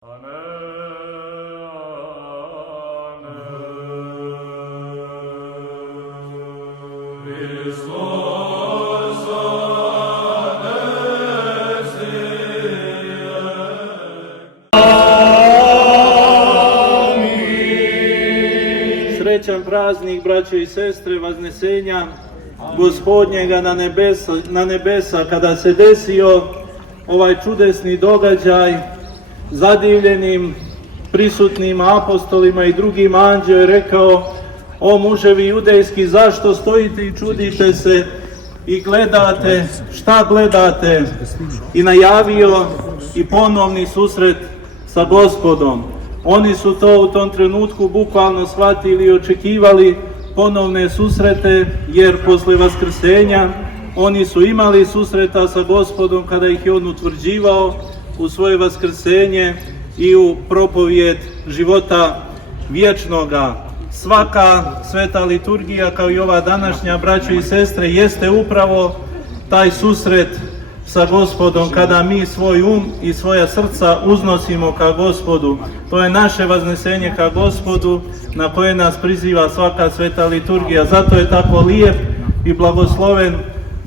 Srećan praznik, braćo i sestre, Vaznesenja Gospodnjega na nebesa, kada se desio ovaj čudesni događaj, zadivljenim prisutnim apostolima i drugim anđeo je rekao: o muževi judejski, zašto stojite i čudite se i gledate, šta gledate? I najavio i ponovni susret sa Gospodom. Oni su to u tom trenutku bukvalno shvatili i očekivali ponovne susrete, jer posle vaskrsenja oni su imali susreta sa Gospodom kada ih je on utvrđivao u svoje vaskrsenje i u propovijed života vječnoga. Svaka sveta liturgija, kao i ova današnja, braćo i sestre, jeste upravo taj susret sa Gospodom, kada mi svoj i svoja srca uznosimo ka Gospodu. To je naše vaznesenje ka Gospodu na koje nas priziva svaka sveta liturgija. Zato je tako lijep i blagosloven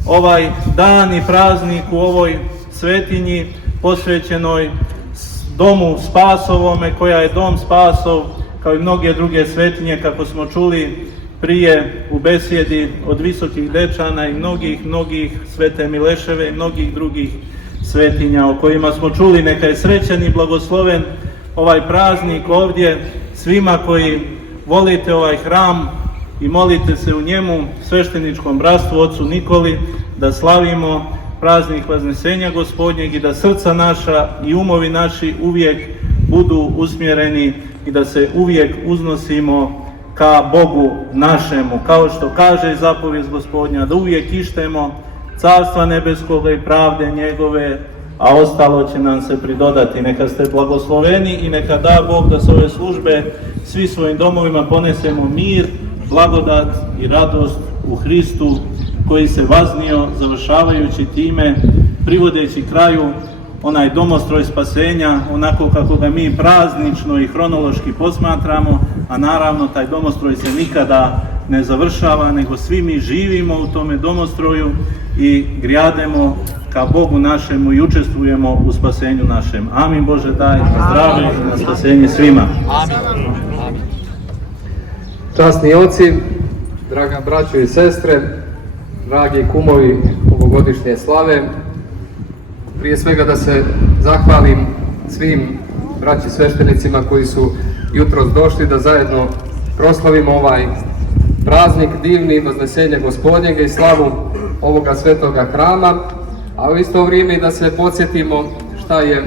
ovaj dan i praznik u ovoj svetinji posvećenoj domu Spasovome, koja je dom Spasov, kao i mnoge druge svetinje, kako smo čuli prije u besjedi od visokih dečana i mnogih Svete Mileševe i mnogih drugih svetinja o kojima smo čuli. Neka je srećan i blagosloven ovaj praznik ovdje svima koji volite ovaj hram i molite se u njemu, svešteničkom bratstvu, ocu Nikoli, da slavimo praznik Vaznesenja Gospodnjeg i da srca naša i umovi naši uvijek budu usmjereni i da se uvijek uznosimo ka Bogu našemu, kao što kaže zapovijest Gospodnja, da uvijek ištemo carstva nebeskoga i pravde njegove, a ostalo će nam se pridodati. Neka ste blagosloveni i neka da Bog da s ove službe svi svojim domovima ponesemo mir, blagodat i radost u Hristu, koji se vaznio, završavajući time, privodeći kraju onaj domostroj spasenja, onako kako ga mi praznično i hronološki posmatramo, a naravno taj domostroj se nikada ne završava, nego svi mi živimo u tome domostroju i grijademo ka Bogu našemu i učestvujemo u spasenju našem. Amin. Bože daj zdravlje i na spasenje svima. Amin. Časni oci, draga braćo i sestre, dragi kumovi ovogodišnje slave, prije svega da se zahvalim svim braći sveštenicima koji su jutros došli da zajedno proslavimo ovaj praznik divni Vaznesenja Gospodnjega i slavu ovoga svetoga hrama, a u isto vrijeme da se podsjetimo šta je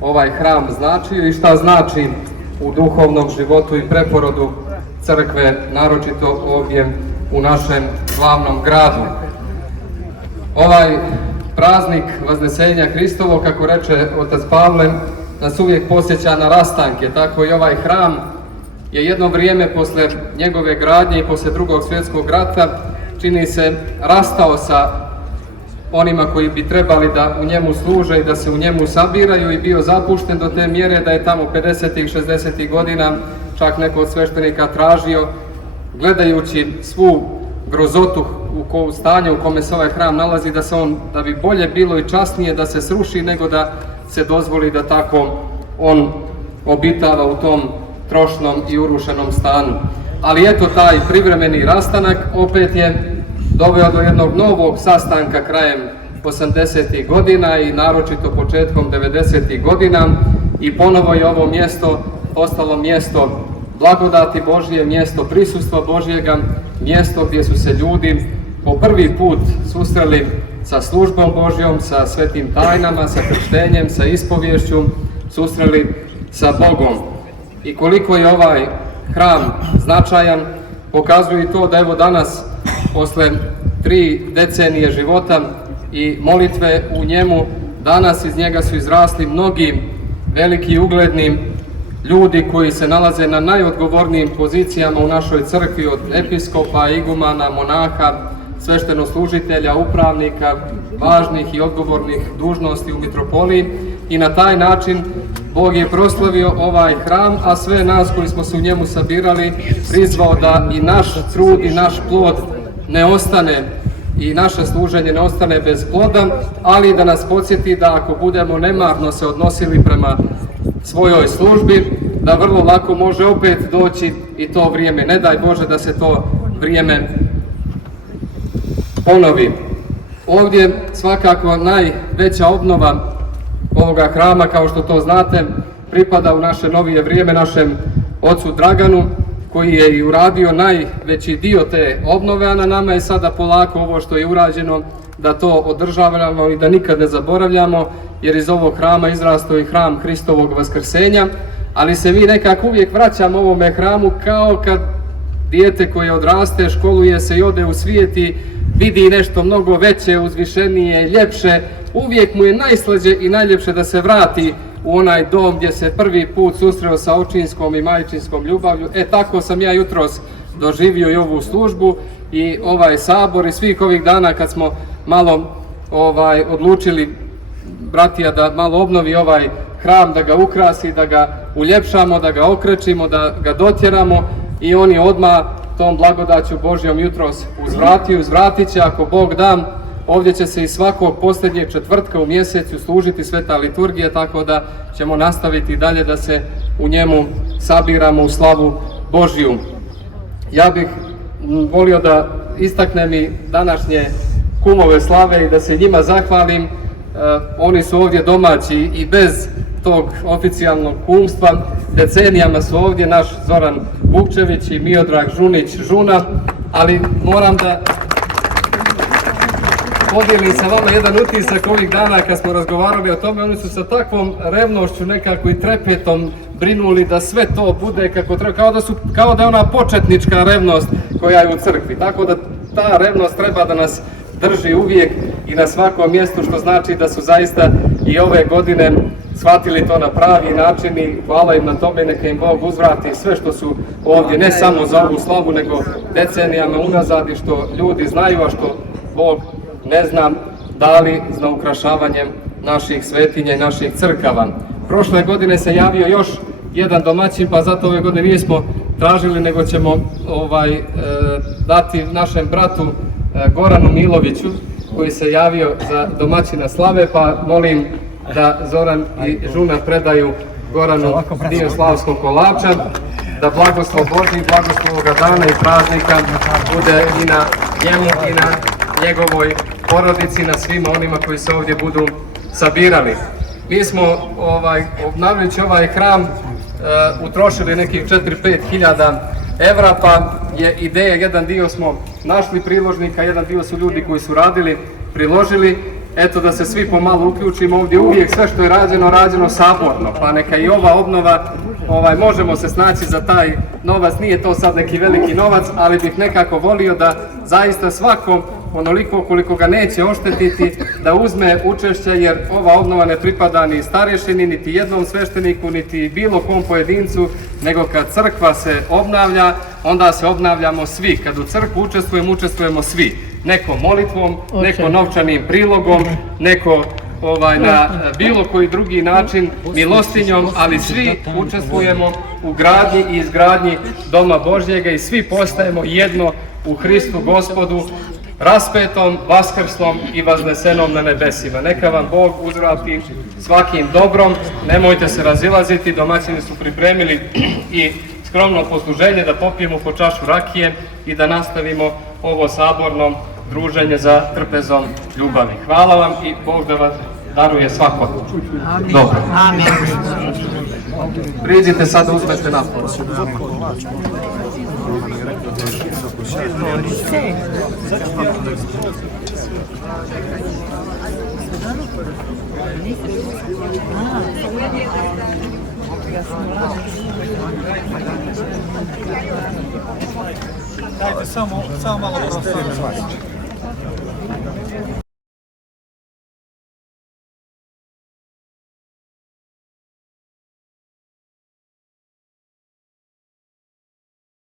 ovaj hram značio i šta znači u duhovnom životu i preporodu crkve, naročito ovdje u našem glavnom gradu. Ovaj praznik Vaznesenja Hristovo, kako reče otac Pavle, nas uvijek podsjeća na rastanke. Tako i ovaj hram je jedno vrijeme posle njegove gradnje i posle Drugog svjetskog rata, čini se, rastao sa onima koji bi trebali da u njemu služe i da se u njemu sabiraju, i bio zapušten do te mjere da je tamo 50. i 60. godina čak neko od sveštenika tražio, gledajući svu grozotu u stanju u kome se ovaj hram nalazi, da bi bolje bilo i časnije da se sruši nego da se dozvoli da tako on obitava u tom trošnom i urušenom stanu. Ali eto, taj privremeni rastanak opet je doveo do jednog novog sastanka krajem 80. godina i naročito početkom 90. godina, i ponovo je ovo mjesto postalo mjesto blagodati Božje, mjesto prisustva Božjega, mjesto gdje su se ljudi po prvi put susreli sa službom Božjom, sa svetim tajnama, sa krštenjem, sa ispovješću, susreli sa Bogom. I koliko je ovaj hram značajan, pokazuje i to da evo danas, posle 3 decenije života i molitve u njemu, danas iz njega su izrasli mnogi veliki i ugledni ljudi koji se nalaze na najodgovornijim pozicijama u našoj crkvi, od episkopa, igumana, monaha, sveštenoslужitelja, upravnika, važnih i odgovornih dužnosti u mitropoliji, i na taj način Bog je proslavio ovaj hram, a sve nas koji smo se u njemu sabirali prizvao da i naš trud i naš plod ne ostane i naše služenje ne ostane bez ploda, ali da nas podsjeti da ako budemo nemarno se odnosili prema svojoj službi, da vrlo lako može opet doći i to vrijeme. Ne daj Bože da se to vrijeme ponovi. Ovdje svakako najveća obnova ovoga hrama, kao što to znate, pripada u naše novije vrijeme našem ocu Draganu, koji je i uradio najveći dio te obnove, a na nama je sada polako ovo što je urađeno da to održavamo i da nikad ne zaboravljamo, jer iz ovog hrama izrastao i hram Hristovog vaskrsenja, ali se mi nekako uvijek vraćamo ovome hramu kao kad dijete koje odraste, školuje se i ode u svijet i vidi nešto mnogo veće, uzvišenije, ljepše, uvijek mu je najslađe i najljepše da se vrati u onaj dom gdje se prvi put susreo sa očinskom i majčinskom ljubavlju. Tako sam ja jutros doživio i ovu službu i ovaj sabor i svih ovih dana kad smo malo odlučili bratija da malo obnovi ovaj hram, da ga ukrasi, da ga uljepšamo, da ga okrećimo, da ga dotjeramo, i on je odmah tom blagodaću Božjom jutros uzvratit će, ako Bog da. Ovdje će se i svakog posljednjeg četvrtka u mjesecu služiti sveta liturgija, tako da ćemo nastaviti dalje da se u njemu sabiramo u slavu Božju. Ja bih volio da istaknem i današnje kumove slave i da se njima zahvalim. Oni su ovdje domaći i bez tog oficijalnog kumstva. Decenijama su ovdje naš Zoran Vukčević i Miodrag Žunić Žuna, ali moram da podijelim sa vama jedan utisak ovih dana kad smo razgovarali o tome. Oni su sa takvom revnošću nekako i trepetom brinuli da sve to bude kako treba, kao da je ona početnička revnost koja je u crkvi. Tako da ta revnost treba da nas drži uvijek i na svakom mjestu, što znači da su zaista i ove godine shvatili to na pravi način i hvala im na tome, neka im Bog uzvrati sve što su ovdje, ne samo za ovu slavu, nego decenijama unazad i što ljudi znaju, a što Bog ne zna, dali za ukrašavanjem naših svetinja i naših crkava. Prošle godine se javio još jedan domaćin, pa zato ove godine nismo tražili, nego ćemo dati našem bratu Goranu Miloviću, koji se javio za domaćina slave, pa molim da Zoran i Žuna predaju Goranu dio slavskog kolača, da blagoslov Božji, blagoslov ovoga dana i praznika bude i na njemu i na njegovoj porodici, na svima onima koji se ovdje budu sabirali. Mi smo obnavljajući ovaj hram utrošili nekih 4-5 hiljada evra, pa je ideja, jedan dio smo našli priložnika, jedan dio su ljudi koji su radili, priložili, eto da se svi pomalo uključimo ovdje. Uvijek sve što je rađeno saborno, pa neka i ova obnova, možemo se snaći za taj novac, nije to sad neki veliki novac, ali bih nekako volio da zaista svakom onoliko koliko ga neće oštetiti da uzme učešće, jer ova obnova ne pripada ni starješini, niti jednom svešteniku, niti bilo kom pojedincu, nego kad crkva se obnavlja, onda se obnavljamo svi. Kad u crkvu učestvujemo svi. Neko molitvom, neko novčanim prilogom, neko na bilo koji drugi način, milostinjom, ali svi učestvujemo u gradnji i izgradnji Doma Božjega i svi postajemo jedno u Hristu Gospodu, raspetom, vaskrslom i vaznesenom na nebesima. Neka vam Bog uzvrati svakim dobrom, nemojte se razilaziti, domaćini su pripremili i skromno posluženje da popijemo po čašu rakije i da nastavimo ovo saborno druženje za trpezom ljubavi. Hvala vam i Bog da vas daruje svako. Dobro. Priđite sad da uzmete napor. Dajte samo malo prostora.